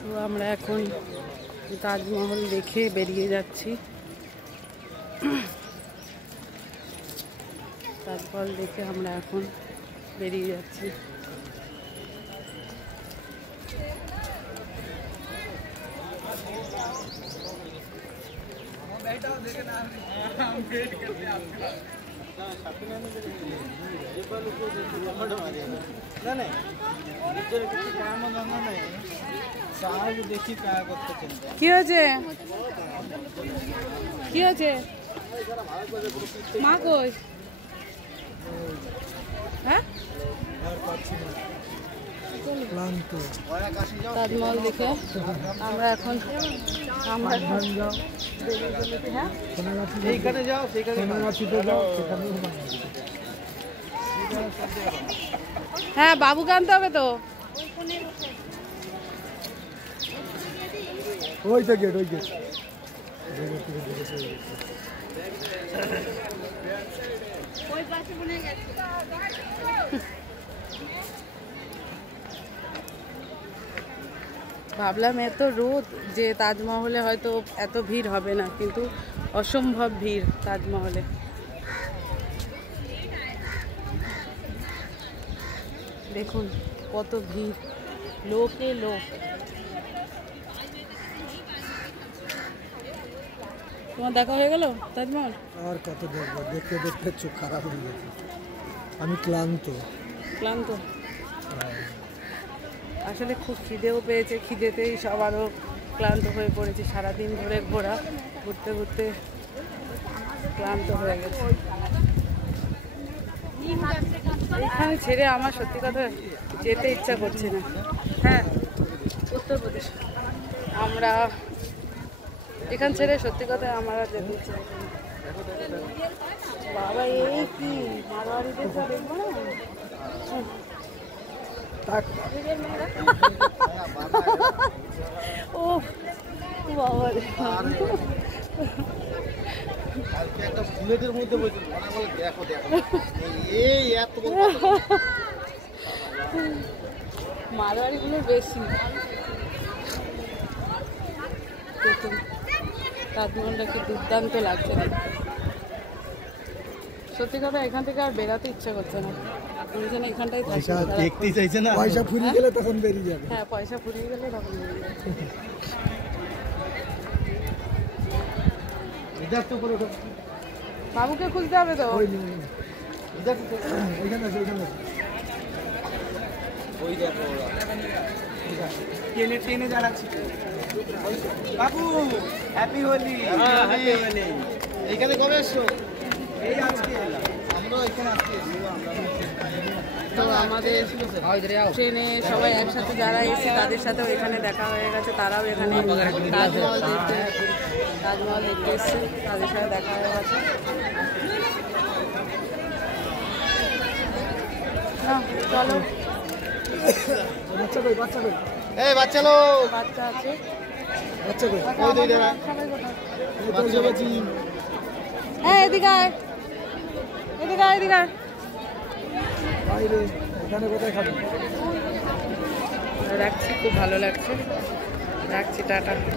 তো আমরা এখন তাজমহল দেখে বেরিয়ে যাচ্ছি। তাজমহল দেখে আমরা এখন বেরিয়ে যাচ্ছি। কি হয়েছে কি হয়েছে মা কই? হ্যাঁ তাজমহল দেখে আমরা এখন হ্যাঁ বাবুকে আনতে হবে তো। ওই তো গেট, ওই গেট। ভাবলাম এত রোদ যে তাজমহলে হয়তো এত ভিড় হবে না, কিন্তু অসম্ভব ভিড় তাজমহলে। দেখুন কত ভিড়, লোকে লোক। তোমার দেখা হয়ে গেল তাজমহল? আর কত দেখবো, দেখতে দেখতে চোখ খারাপ হয়ে গেছে। আমি ক্লান্ত। আসলে খুব খিদেও পেয়েছে, খিদেতেই সব আরও ক্লান্ত হয়ে পড়েছে। সারাদিন ধরে ঘুরতে ঘুরতে ক্লান্ত হয়ে গেছে। এখানে ছেড়ে আমার সত্যি কথা যেতে ইচ্ছা করছে না। হ্যাঁ, উত্তরপ্রদেশ। আমরা এখান ছেড়ে সত্যি কথা আমার আর যেতে ইচ্ছা করছে না। বাবা এই কি মারোয়ারিদের যা দেখবো না। ও বাবা রে, বুলেটের মধ্যে দেখো দেখো এই এত মারোয়ারিগুলো বেশি। দেখুন তাজমহলটা কি দুর্দান্ত লাগছে দেখতে। সত্যি কথা এখান থেকে আর বেরাতে ইচ্ছা করছে না, এখানটাই দেখতে চাইছে না। পয়সা ফুরিয়ে গেলে তখন বেরিয়ে যাবে। হ্যাঁ, পয়সা ফুরিয়ে গেলে তখন বেরিয়ে যাবে। বাবুকে খুঁজতে হবে তো। ট্রেনে যাচ্ছি। বাবু হ্যাপি হোলি। এইখানে কবে এসছো? এই আজকে আমরা এখানে আজকে তো আমাদের ট্রেনে সবাই একসাথে যারা এসে তাদের সাথেও এখানে দেখা হয়ে গেছে। তারাও এখানে তাজমহল দেখতে এসছে, তাদের সাথে দেখা হয়ে গেছে। চলো বাচ্চা আছে। এদিকে রাখছি, খুব ভালো লাগছে। রাখছি, টাটা।